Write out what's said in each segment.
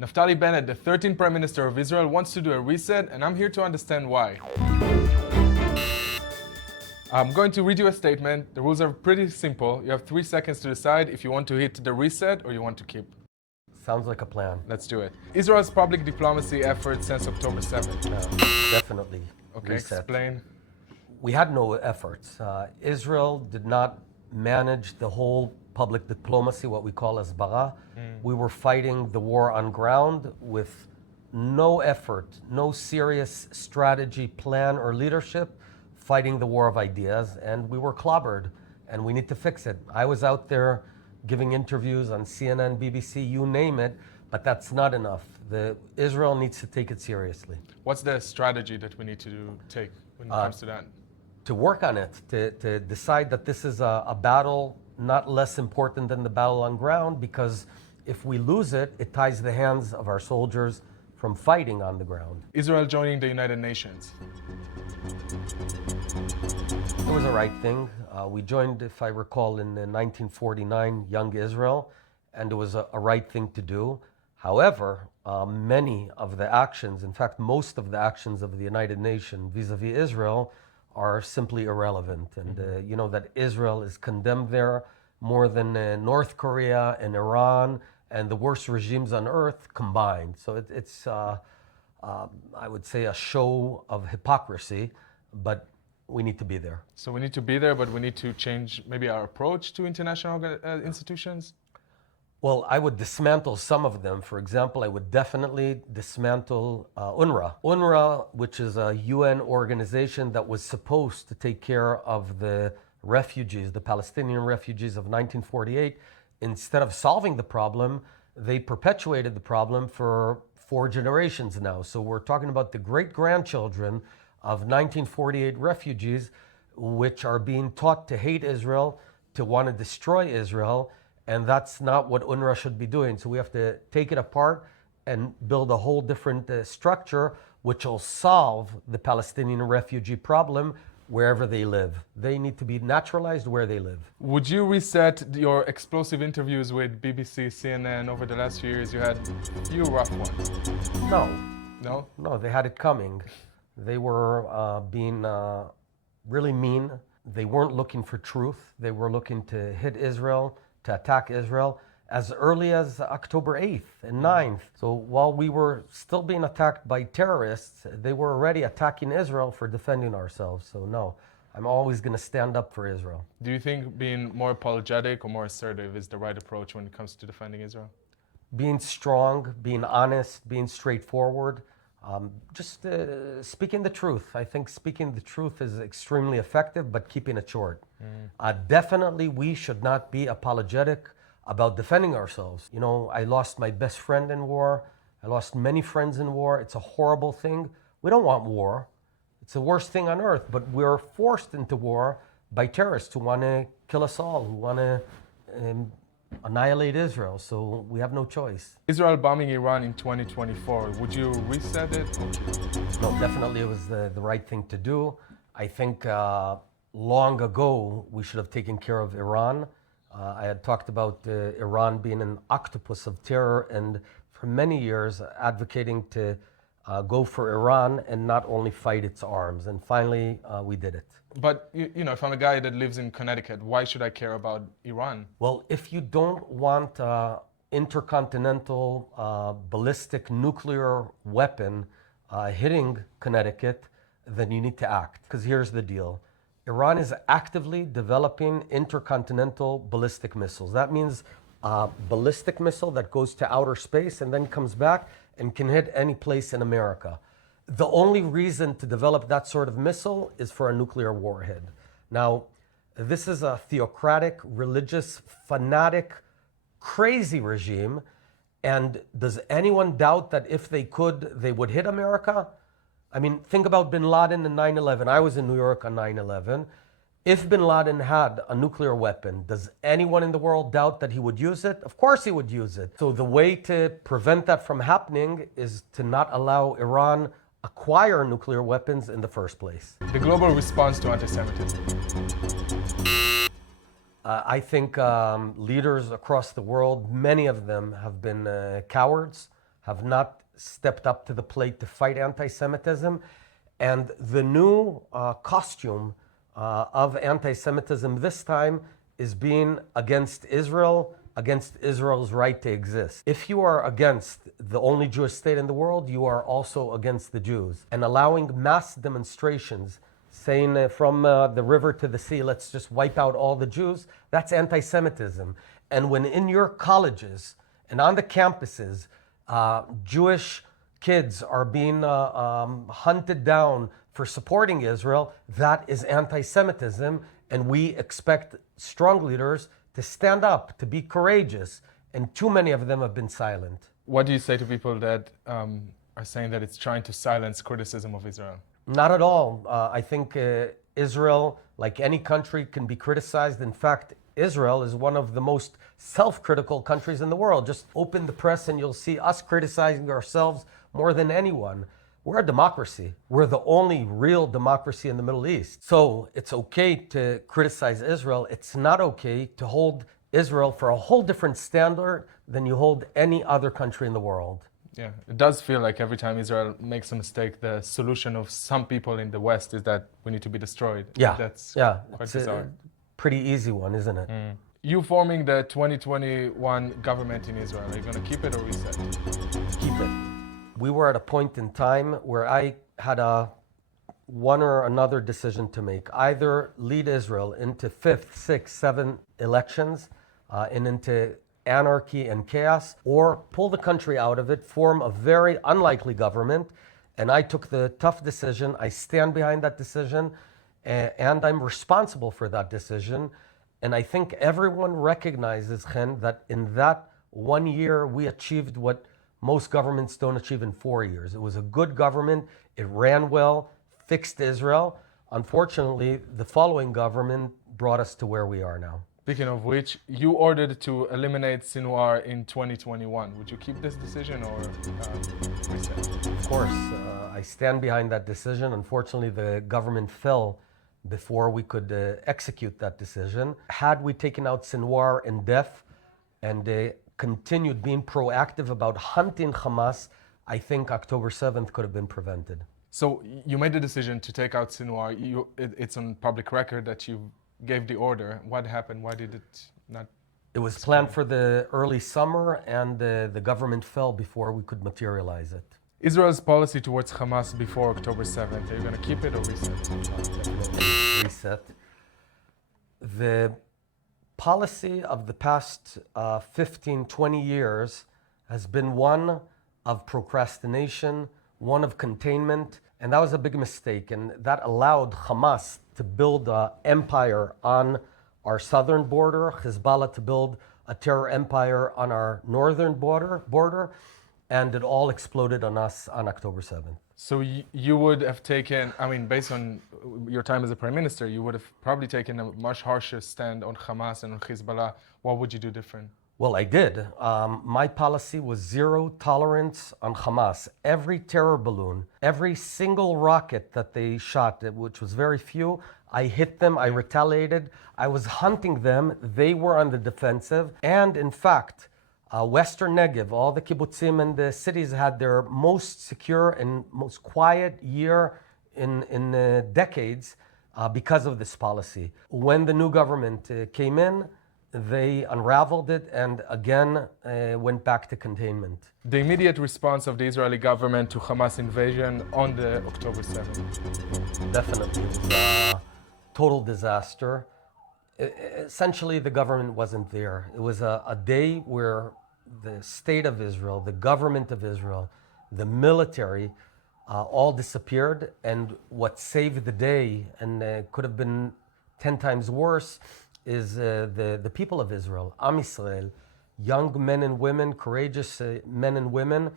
Naftali Bennett, the 13th Prime Minister of Israel, wants to do a reset, and I'm here to understand why. I'm going to read you a statement. The rules are pretty simple. You have 3 seconds to decide if you want to hit the reset or you want to keep. Sounds like a plan. Let's do it. Israel's public diplomacy efforts since October 7th. Definitely. Okay, reset. explain. We had no efforts. Israel did not manage the whole public diplomacy, what we call asbara. We were fighting the war on ground with no effort, no serious strategy, plan, or leadership, fighting the war of ideas, and we were clobbered, and we need to fix it. I was out there giving interviews on CNN, BBC, you name it, but that's not enough. Israel needs to take it seriously. What's the strategy that we need to take when it comes to that? To work on it, to decide that this is a battle not less important than the battle on ground, because if we lose it, it ties the hands of our soldiers from fighting on the ground. Israel joining the United Nations. It was a right thing. We joined, if I recall, in 1949, Young Israel, and it was a right thing to do. However, many of the actions, in fact, most of the actions of the United Nations vis-a-vis Israel are simply irrelevant. And you know that Israel is condemned there more than North Korea and Iran and the worst regimes on earth combined. So it's I would say, a show of hypocrisy, but we need to be there. So we need to be there, but we need to change maybe our approach to international institutions? Well, I would dismantle some of them. For example, I would definitely dismantle UNRWA. UNRWA, which is a UN organization that was supposed to take care of the refugees, the Palestinian refugees of 1948, instead of solving the problem, they perpetuated the problem for 4 generations now. So we're talking about the great-grandchildren of 1948 refugees, which are being taught to hate Israel, to want to destroy Israel, and that's not what UNRWA should be doing. So we have to take it apart and build a whole different structure which will solve the Palestinian refugee problem wherever they live. They need to be naturalized where they live. Would you reset your explosive interviews with BBC, CNN over the last few years? You had a few rough ones. No. No? No, they had it coming. They were being really mean. They weren't looking for truth. They were looking to hit Israel, to attack Israel as early as October 8th and 9th. So while we were still being attacked by terrorists, they were already attacking Israel for defending ourselves. So no, I'm always going to stand up for Israel. Do you think being more apologetic or more assertive is the right approach when it comes to defending Israel? Being strong, being honest, being straightforward, just speaking the truth. I think speaking the truth is extremely effective, but keeping it short. Definitely, we should not be apologetic about defending ourselves. You know, I lost my best friend in war. I lost many friends in war. It's a horrible thing. We don't want war. It's the worst thing on earth, but we're forced into war by terrorists who want to kill us all, who want to annihilate Israel, so we have no choice. Israel bombing Iran in 2024, would you reset it? No, definitely it was the right thing to do. I think long ago we should have taken care of Iran. I had talked about Iran being an octopus of terror, and for many years advocating to go for Iran and not only fight its arms. And finally, we did it. But, you know, if I'm a guy that lives in Connecticut, why should I care about Iran? Well, if you don't want intercontinental ballistic nuclear weapon hitting Connecticut, then you need to act. Because here's the deal. Iran is actively developing intercontinental ballistic missiles. That means a ballistic missile that goes to outer space and then comes back and can hit any place in America. The only reason to develop that sort of missile is for a nuclear warhead. Now, this is a theocratic, religious, fanatic, crazy regime. And does anyone doubt that if they could, they would hit America? I mean, think about bin Laden and 9/11. I was in New York on 9/11. If bin Laden had a nuclear weapon, does anyone in the world doubt that he would use it? Of course he would use it. So the way to prevent that from happening is to not allow Iran acquire nuclear weapons in the first place. The global response to antisemitism. I think leaders across the world, many of them have been cowards, have not stepped up to the plate to fight anti-Semitism. And the new costume of anti-Semitism this time is being against Israel, against Israel's right to exist. If you are against the only Jewish state in the world, you are also against the Jews. And allowing mass demonstrations, saying from the river to the sea, let's just wipe out all the Jews, that's anti-Semitism. And when in your colleges and on the campuses, Jewish kids are being hunted down for supporting Israel, that is anti-Semitism, and we expect strong leaders to stand up, to be courageous, and too many of them have been silent. What do you say to people that are saying that it's trying to silence criticism of Israel? Not at all. I think Israel, like any country, can be criticized. In fact, Israel is one of the most self-critical countries in the world. Just open the press and you'll see us criticizing ourselves more than anyone. We're a democracy. We're the only real democracy in the Middle East. So it's okay to criticize Israel. It's not okay to hold Israel for a whole different standard than you hold any other country in the world. Yeah, it does feel like every time Israel makes a mistake, the solution of some people in the West is that we need to be destroyed. Yeah, That's quite it's bizarre. a pretty easy one, isn't it? You forming the 2021 government in Israel, are you going to keep it or reset? Keep it. We were at a point in time where I had one or another decision to make. Either lead Israel into 5th, 6th, 7th elections and into anarchy and chaos, or pull the country out of it, form a very unlikely government. And I took the tough decision. I stand behind that decision, and I'm responsible for that decision. And I think everyone recognizes, Chen, that in that 1 year we achieved what most governments don't achieve in 4 years. It was a good government. It ran well, fixed Israel. Unfortunately, the following government brought us to where we are now. Speaking of which, you ordered to eliminate Sinwar in 2021. Would you keep this decision or reset? Of course, I stand behind that decision. Unfortunately, the government fell before we could execute that decision. Had we taken out Sinwar in depth and continued being proactive about hunting Hamas, I think October 7th could have been prevented. So you made the decision to take out Sinwar. It's on public record that you gave the order. What happened? Why did it not? It was planned for the early summer, and the government fell before we could materialize it. Israel's policy towards Hamas before October 7th, are you going to keep it or reset? Definitely reset. The policy of the past 15, 20 years has been one of procrastination, one of containment, and that was a big mistake. And that allowed Hamas to build an empire on our southern border, Hezbollah to build a terror empire on our northern border, and it all exploded on us on October 7th. So you would have taken, I mean, based on your time as a prime minister, you would have probably taken a much harsher stand on Hamas and on Hezbollah. What would you do different? Well, I did. My policy was zero tolerance on Hamas. Every terror balloon, every single rocket that they shot, which was very few, I hit them, I retaliated. I was hunting them. They were on the defensive. And in fact, Western Negev, all the kibbutzim and the cities had their most secure and most quiet year in decades because of this policy. When the new government came in, they unraveled it and again went back to containment. The immediate response of the Israeli government to Hamas invasion on the October 7th? Definitely. It was a total disaster. Essentially, the government wasn't there. It was a day where the state of Israel, the government of Israel, the military, all disappeared. And what saved the day, and could have been 10 times worse, is the people of Israel, Am Yisrael, young men and women, courageous men and women,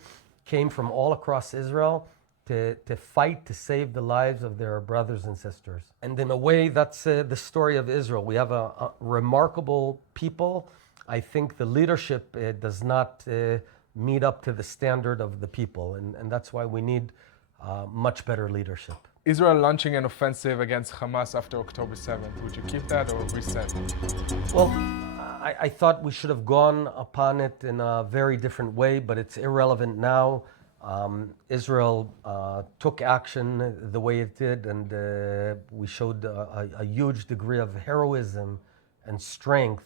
came from all across Israel to fight to save the lives of their brothers and sisters. And in a way, that's the story of Israel. We have a remarkable people. I think the leadership does not meet up to the standard of the people, and that's why we need much better leadership. Israel launching an offensive against Hamas after October 7th. Would you keep that or reset? Well, I thought we should have gone upon it in a very different way, but it's irrelevant now. Israel took action the way it did, and we showed a huge degree of heroism and strength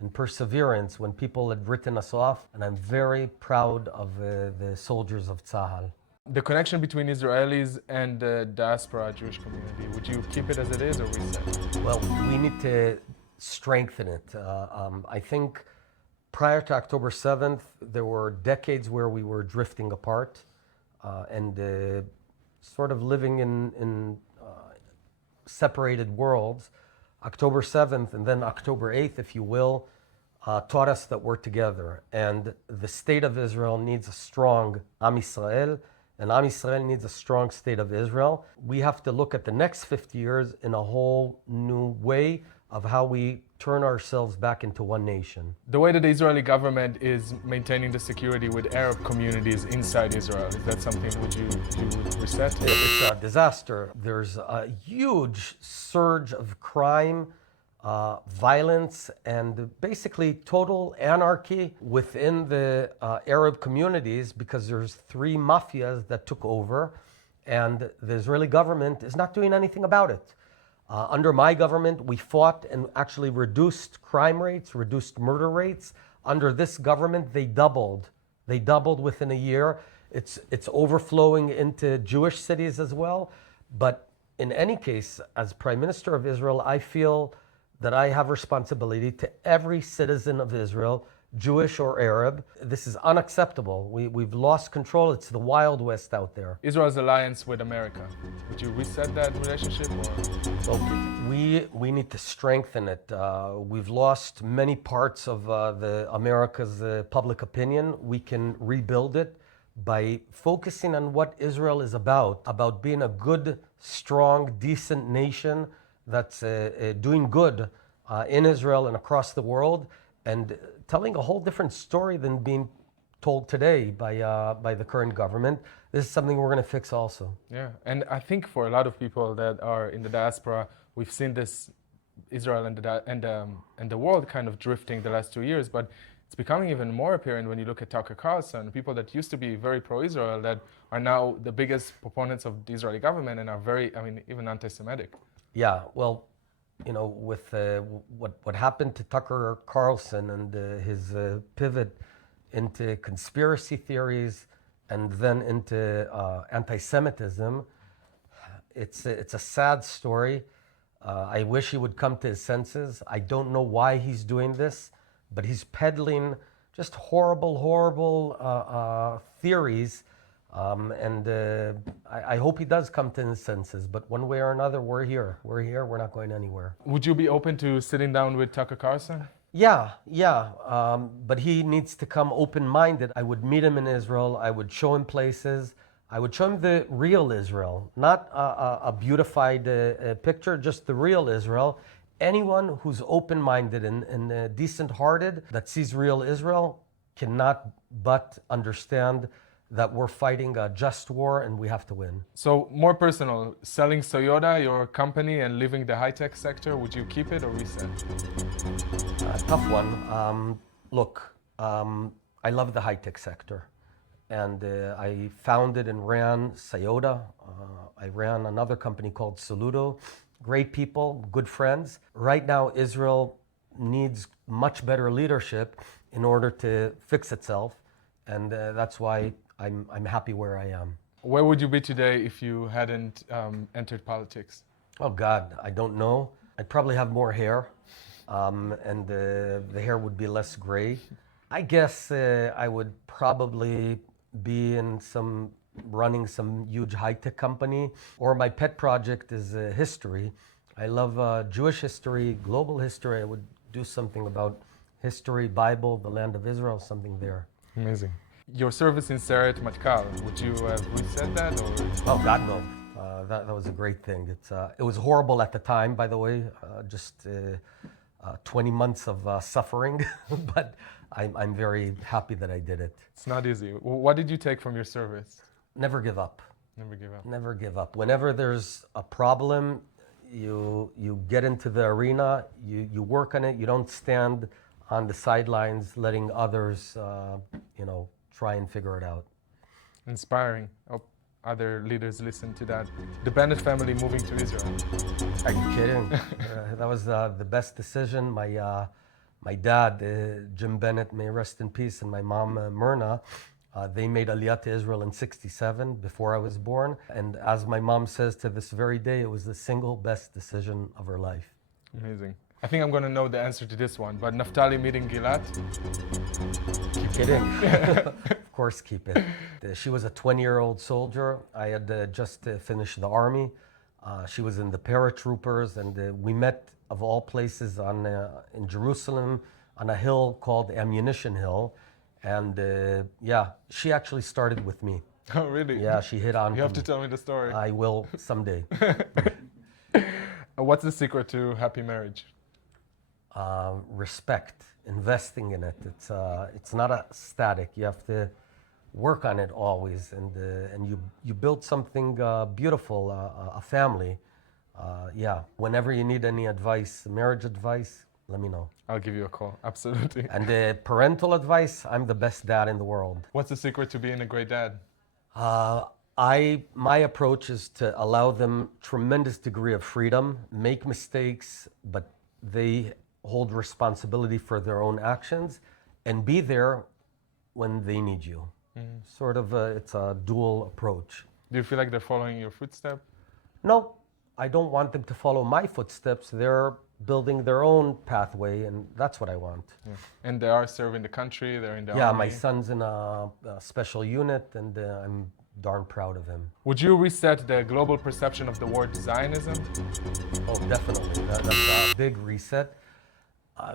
and perseverance when people had written us off, and I'm very proud of the soldiers of Tzahal. The connection between Israelis and the diaspora Jewish community, would you keep it as it is or reset? Well, we need to strengthen it. I think prior to October 7th, there were decades where we were drifting apart and sort of living in separated worlds. October 7th and then October 8th, if you will, taught us that we're together. And the state of Israel needs a strong Am Yisrael, and Am Yisrael needs a strong state of Israel. We have to look at the next 50 years in a whole new way of how we turn ourselves back into one nation. The way that the Israeli government is maintaining the security with Arab communities inside Israel, is that something you would reset? It's a disaster. There's a huge surge of crime, violence, and basically total anarchy within the Arab communities because there's three mafias that took over and the Israeli government is not doing anything about it. Under my government, we fought and actually reduced crime rates, reduced murder rates. Under this government, they doubled. They doubled within a year. It's overflowing into Jewish cities as well. But in any case, as Prime Minister of Israel, I feel that I have responsibility to every citizen of Israel, Jewish or Arab. This is unacceptable. We've lost control. It's the Wild West out there. Israel's alliance with America, would you reset that relationship? Or? Well, we need to strengthen it. We've lost many parts of America's public opinion. We can rebuild it by focusing on what Israel is about being a good, strong, decent nation that's doing good in Israel and across the world, and telling a whole different story than being told today by the current government. This is something we're going to fix also. Yeah, and I think for a lot of people that are in the diaspora, we've seen this Israel and the world kind of drifting the last 2 years, but it's becoming even more apparent when you look at Tucker Carlson, people that used to be very pro-Israel that are now the biggest proponents of the Israeli government and are very, even anti-Semitic. Yeah, well, you know, with what happened to Tucker Carlson and his pivot into conspiracy theories and then into anti-Semitism, it's a sad story. I wish he would come to his senses. I don't know why he's doing this, but he's peddling just horrible theories. I hope he does come to his senses, but one way or another, we're here. We're not going anywhere. Would you be open to sitting down with Tucker Carlson? Yeah. But he needs to come open-minded. I would meet him in Israel. I would show him places. I would show him the real Israel, not a beautified picture, just the real Israel. Anyone who's open-minded and decent-hearted that sees real Israel cannot but understand that we're fighting a just war and we have to win. So more personal, selling Toyota, your company, and leaving the high-tech sector, would you keep it or reset? Tough one. Look, I love the high-tech sector. And I founded and ran Toyota. I ran another company called Saludo. Great people, good friends. Right now, Israel needs much better leadership in order to fix itself. And that's why I'm happy where I am. Where would you be today if you hadn't entered politics? Oh God, I don't know. I'd probably have more hair, and the hair would be less gray. I guess I would probably be running some huge high-tech company, or my pet project is history. I love Jewish history, global history. I would do something about history, Bible, the land of Israel, something there. Amazing. Your service in Seret Matkal, would you have reset that? Or? Oh God, no. That was a great thing. It was horrible at the time, by the way, just 20 months of suffering, but I'm very happy that I did it. It's not easy. What did you take from your service? Never give up. Never give up. Never give up. Whenever there's a problem, you get into the arena, you work on it, you don't stand on the sidelines, letting others, try and figure it out. Inspiring. Hope other leaders listen to that. The Bennett family moving to Israel. Are you kidding? That was the best decision. My dad, Jim Bennett, may rest in peace, and my mom, Myrna, they made Aliyah to Israel in '67 before I was born. And as my mom says to this very day, it was the single best decision of her life. Amazing. I think I'm going to know the answer to this one, but Naftali meeting Gilad? Keep kidding. Of course, keep it. She was a 20-year-old soldier. I had just finished the army. She was in the paratroopers, and we met, of all places, in Jerusalem on a hill called Ammunition Hill. And she actually started with me. Oh, really? Yeah, she hit on You have me. to tell me the story. I will someday. What's the secret to happy marriage? Respect, investing in it. It's not a static. You have to work on it always, and you build something beautiful, a family. Whenever you need any advice, marriage advice, let me know. I'll give you a call, absolutely. And parental advice, I'm the best dad in the world. What's the secret to being a great dad? My approach is to allow them tremendous degree of freedom, make mistakes, but they hold responsibility for their own actions, and be there when they need you. Sort of, it's a dual approach. Do you feel like they're following your footsteps? No, I don't want them to follow my footsteps. They're building their own pathway, and that's what I want. Yeah. And they are serving the country, they're in the Yeah, army. my son's in a special unit, and I'm darn proud of him. Would you reset the global perception of the word Zionism? Oh, definitely. That's a big reset.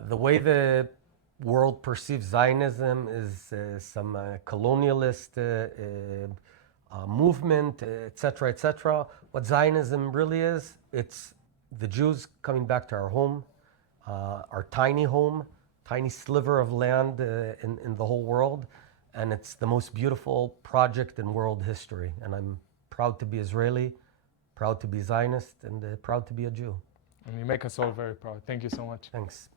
The way the world perceives Zionism is some colonialist movement, etc., etc. What Zionism really is, it's the Jews coming back to our home, our tiny home, tiny sliver of land in the whole world, and it's the most beautiful project in world history. And I'm proud to be Israeli, proud to be Zionist, and proud to be a Jew. And you make us all very proud. Thank you so much. Thanks.